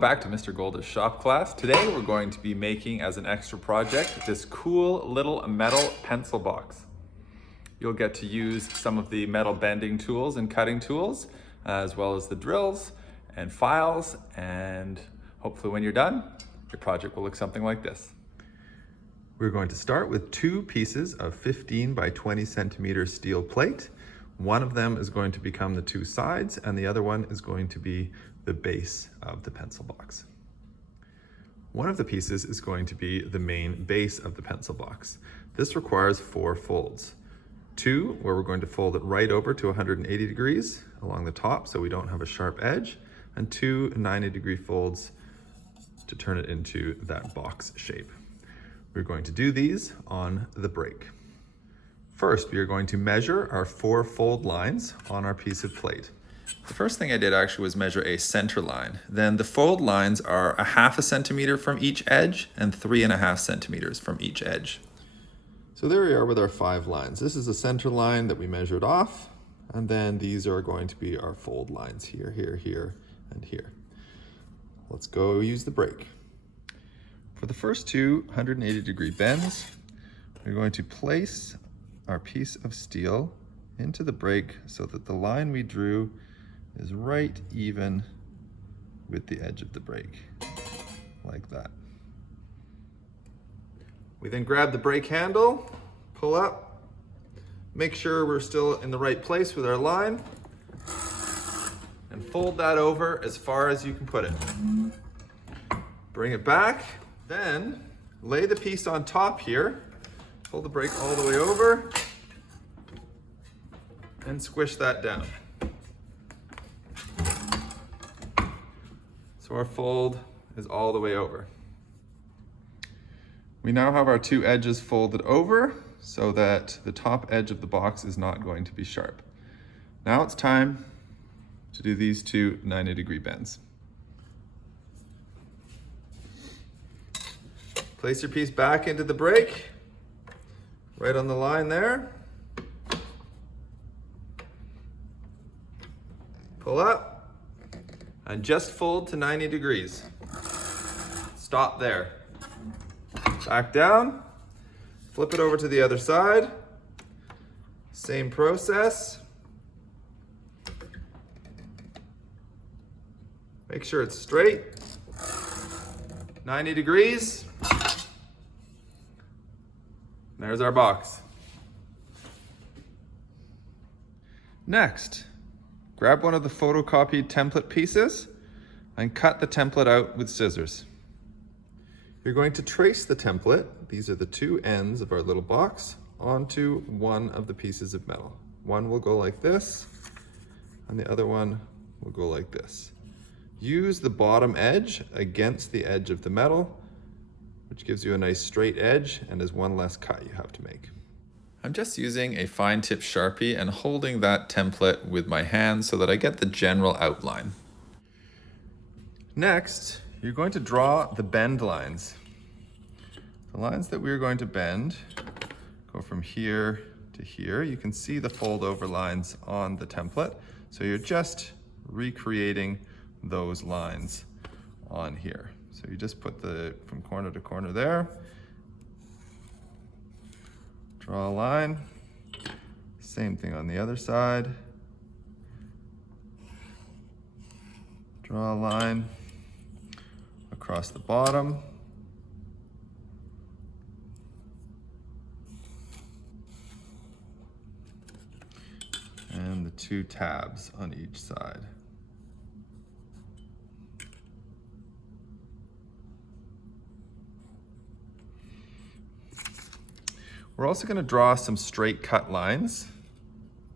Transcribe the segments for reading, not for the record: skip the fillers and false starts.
Welcome back to Mr. Golda's shop class. Today we're going to be making, as an extra project, this cool little metal pencil box. You'll get to use some of the metal bending tools and cutting tools, as well as the drills and files, and hopefully when you're done, your project will look something like this. We're going to start with two pieces of 15 by 20 centimeter steel plate. One of them is going to become the two sides, and the other one is going to be the base of the pencil box. One of the pieces is going to be the main base of the pencil box. This requires 4 folds. 2 where we're going to fold it right over to 180 degrees along the top so we don't have a sharp edge, and 2 90-degree folds to turn it into that box shape. We're going to do these on the break. First, we are going to measure our 4 fold lines on our piece of plate. The first thing I did actually was measure a center line. Then the fold lines are 1/2 centimeter from each edge and 3.5 centimeters from each edge. So there we are with our 5 lines. This is a center line that we measured off, and then these are going to be our fold lines here, here, here, and here. Let's go use the break. For the first 2 180-degree bends, we're going to place our piece of steel into the break so that the line we drew is right even with the edge of the break, like that. We then grab the brake handle, pull up, make sure we're still in the right place with our line, and fold that over as far as you can put it. Bring it back, then lay the piece on top here, pull the brake all the way over, and squish that down. So our fold is all the way over. We now have our 2 edges folded over so that the top edge of the box is not going to be sharp. Now it's time to do these 2 90-degree bends. Place your piece back into the break, right on the line there. Pull up and just fold to 90 degrees. Stop there. Back down, flip it over to the other side. Same process. Make sure it's straight. 90 degrees. There's our box. Next, grab one of the photocopied template pieces and cut the template out with scissors. You're going to trace the template, these are the 2 ends of our little box, onto one of the pieces of metal. One will go like this, and the other one will go like this. Use the bottom edge against the edge of the metal, which gives you a nice straight edge and is one less cut you have to make. I'm just using a fine tip Sharpie and holding that template with my hand so that I get the general outline. Next, you're going to draw the bend lines. The lines that we're going to bend go from here to here. You can see the fold over lines on the template. So you're just recreating those lines on here. So you just put from corner to corner there. Draw a line. Same thing on the other side. Draw a line across the bottom. And the 2 tabs on each side. We're also going to draw some straight cut lines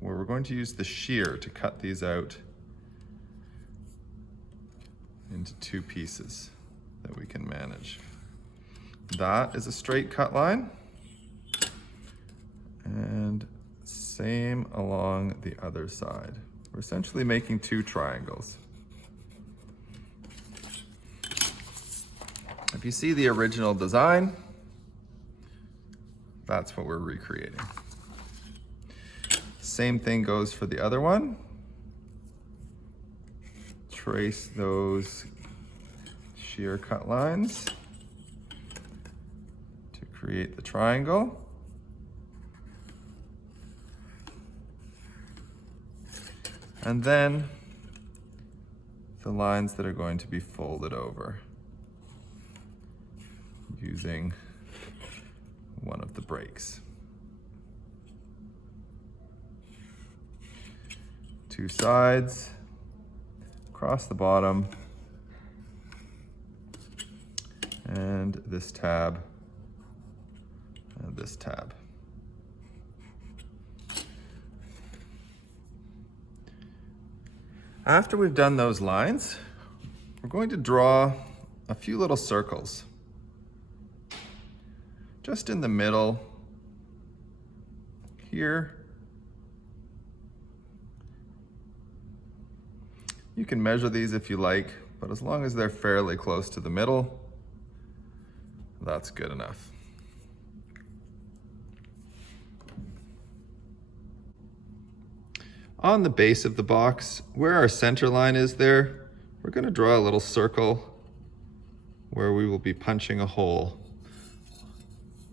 where we're going to use the shear to cut these out into 2 pieces that we can manage. That is a straight cut line, and same along the other side. We're essentially making 2 triangles. If you see the original design, that's what we're recreating. Same thing goes for the other one. Trace those shear cut lines to create the triangle. And then the lines that are going to be folded over using one of the breaks. Two sides, across the bottom, and this tab, and this tab. After we've done those lines, we're going to draw a few little circles just in the middle here. You can measure these if you like, but as long as they're fairly close to the middle, that's good enough. On the base of the box, where our center line is there, we're going to draw a little circle where we will be punching a hole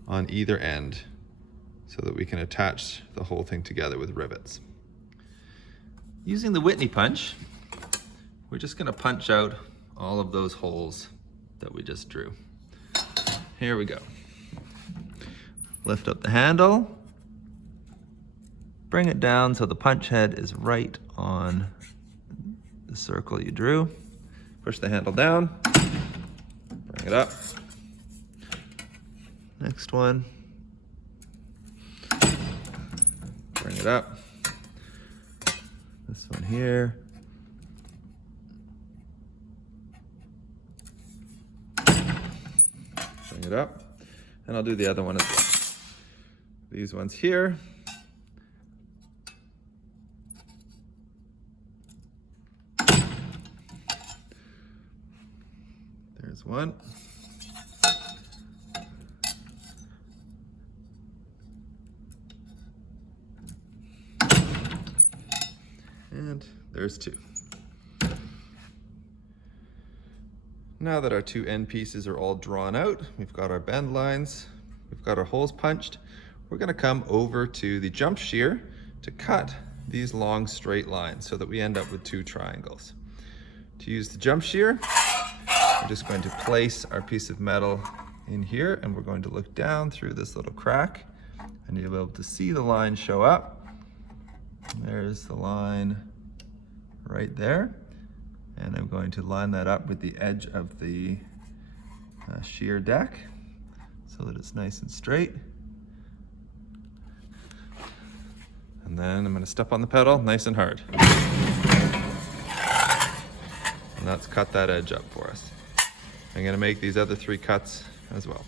on either end so that we can attach the whole thing together with rivets. Using the Whitney punch, we're just going to punch out all of those holes that we just drew. Here we go. Lift up the handle, bring it down so the punch head is right on the circle you drew. Push the handle down, bring it up. Next one, bring it up. This one here. Bring it up, and I'll do the other one as well. These ones here. There's one. And there's two. Now that our two end pieces are all drawn out, we've got our bend lines, we've got our holes punched, we're going to come over to the jump shear to cut these long straight lines so that we end up with two triangles. To use the jump shear, we're just going to place our piece of metal in here, and we're going to look down through this little crack, and you'll be able to see the line show up. There's the line right there. And I'm going to line that up with the edge of the shear deck so that it's nice and straight. And then I'm going to step on the pedal nice and hard. And that's cut that edge up for us. I'm going to make these other three cuts as well.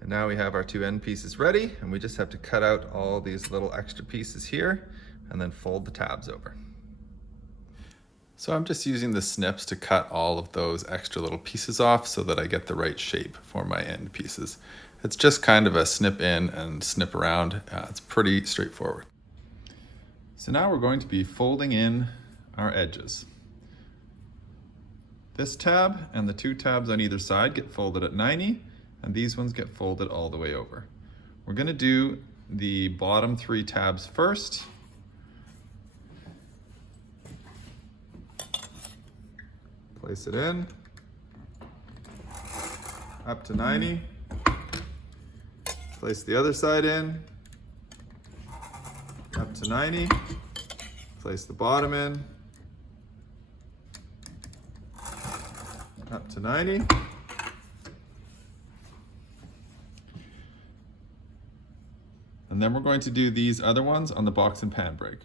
And now we have our two end pieces ready, and we just have to cut out all these little extra pieces here and then fold the tabs over. So I'm just using the snips to cut all of those extra little pieces off so that I get the right shape for my end pieces. It's just kind of a snip in and snip around. It's pretty straightforward. So now we're going to be folding in our edges. This tab and the two tabs on either side get folded at 90, and these ones get folded all the way over. We're going to do the bottom three tabs first. Place it in, up to 90, place the other side in, up to 90, place the bottom in, up to 90, and then we're going to do these other ones on the box and pan brake.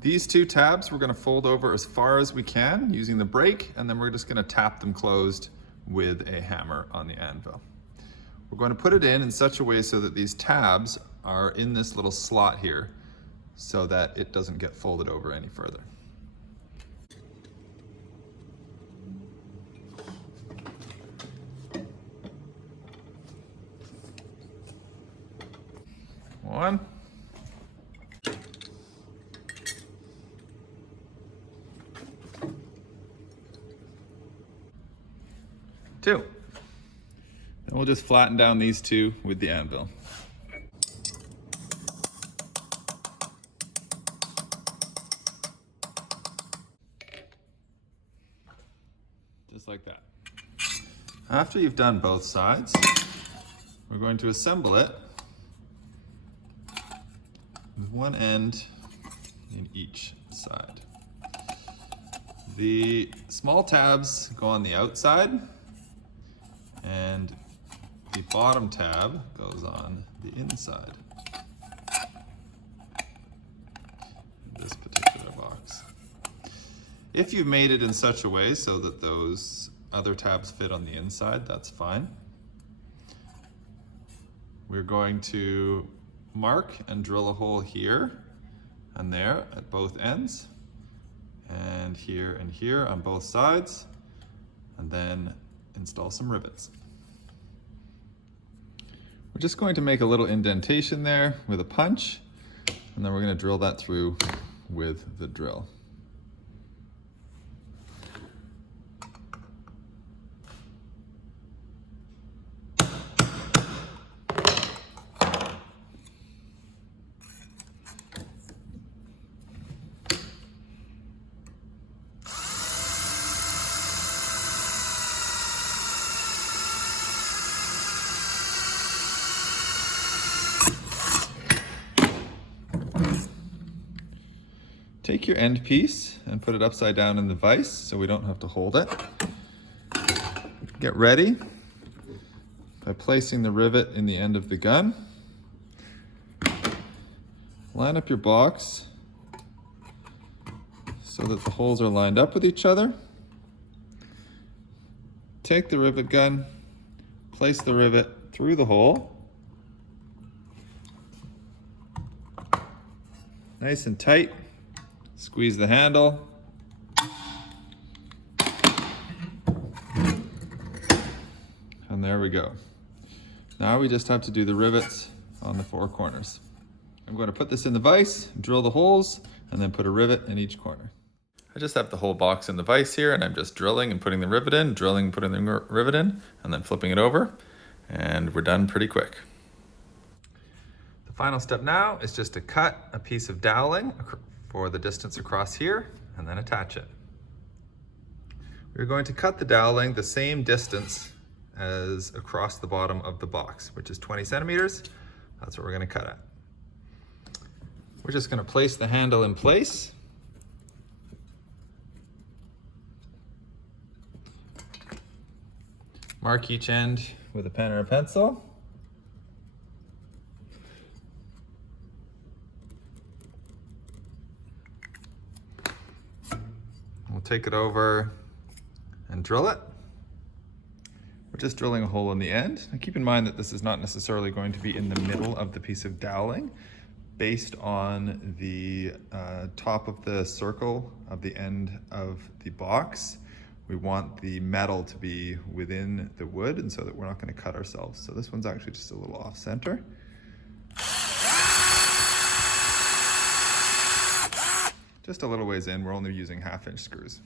These two tabs we're going to fold over as far as we can using the brake, and then we're just going to tap them closed with a hammer on the anvil. We're going to put it in such a way so that these tabs are in this little slot here so that it doesn't get folded over any further. One. we'll just flatten down these two with the anvil. Just like that. After you've done both sides, we're going to assemble it with one end in each side. The small tabs go on the outside, and the bottom tab goes on the inside. This particular box. If you've made it in such a way so that those other tabs fit on the inside, that's fine. We're going to mark and drill a hole here and there at both ends, and here on both sides, and then install some rivets. We're just going to make a little indentation there with a punch, and then we're going to drill that through with the drill. Take your end piece and put it upside down in the vise so we don't have to hold it. Get ready by placing the rivet in the end of the gun. Line up your box so that the holes are lined up with each other. Take the rivet gun, place the rivet through the hole. Nice and tight. Squeeze the handle. And there we go. Now we just have to do the rivets on the four corners. I'm going to put this in the vise, drill the holes, and then put a rivet in each corner. I just have the whole box in the vise here, and I'm just drilling and putting the rivet in, drilling, putting the rivet in, and then flipping it over, and we're done pretty quick. The final step now is just to cut a piece of doweling for the distance across here, and then attach it. We're going to cut the doweling the same distance as across the bottom of the box, which is 20 centimeters. That's what we're going to cut at. We're just going to place the handle in place. Mark each end with a pen or a pencil. We'll take it over and drill it. We're just drilling a hole in the end. And keep in mind that this is not necessarily going to be in the middle of the piece of doweling. Based on the top of the circle of the end of the box, we want the metal to be within the wood, and so that we're not going to cut ourselves. So this one's actually just a little off center. Just a little ways in, we're only using 1/2-inch screws.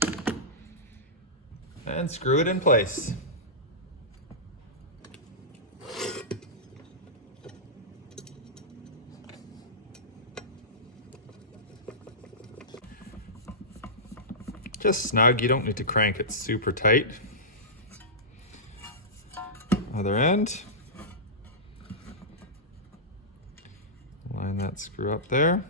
And screw it in place. Just snug, you don't need to crank it super tight. Other end. Line that screw up there.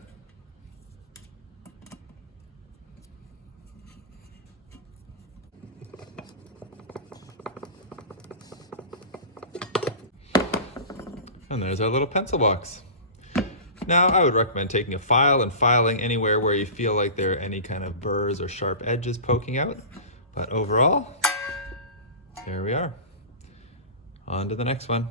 And there's our little pencil box. Now, I would recommend taking a file and filing anywhere where you feel like there are any kind of burrs or sharp edges poking out. But overall, there we are. On to the next one.